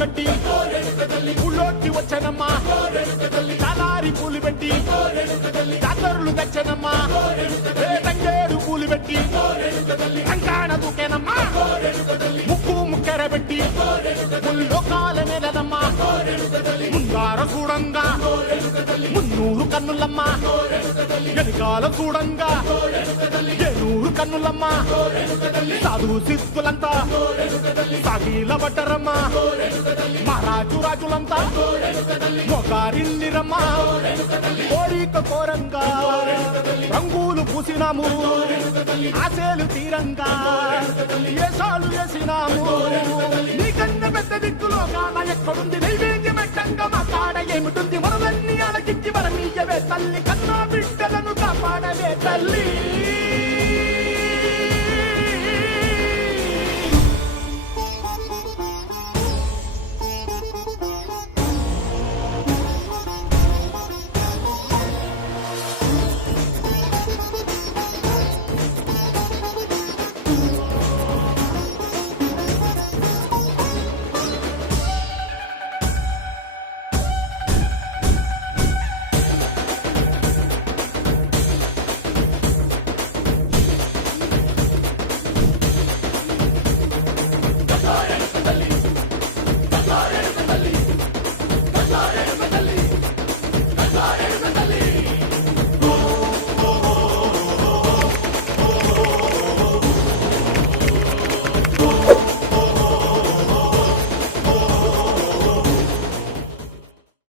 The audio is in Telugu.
కట్టి ఊళ్ళోకి వచ్చనమ్మా తలారి పూలు పెట్టి జాతరులు తెచ్చనమ్మా తంగేడు పూలు పెట్టి కంకాణ దూకేనమ్మా ముక్కు ముక్కెర పెట్టి ముల్లోకాల నెలనమ్మా ముందార చూడంగా మున్నూరు కన్నులమ్మా వెనకాల చూడంగా ఏనూరు కన్నులమ్మా సాధు సిద్ధులంతా సాగిల పడ్డరమ్మా మహారాజు రాజులంతా మొగారిల్లిరమ్మా కోరిక కోరంగా రంగులు పూసినాము ఆశలు తీరంగా ఏసాలు వేసినాము నీకన్నా పెద్ద దిక్కులో కాన ఎక్కడుంది నైవేద్యం ఎట్టంగా మా కాడ ఏమిటుంది మనలన్నీ అలకించి మన మీయవే తల్లి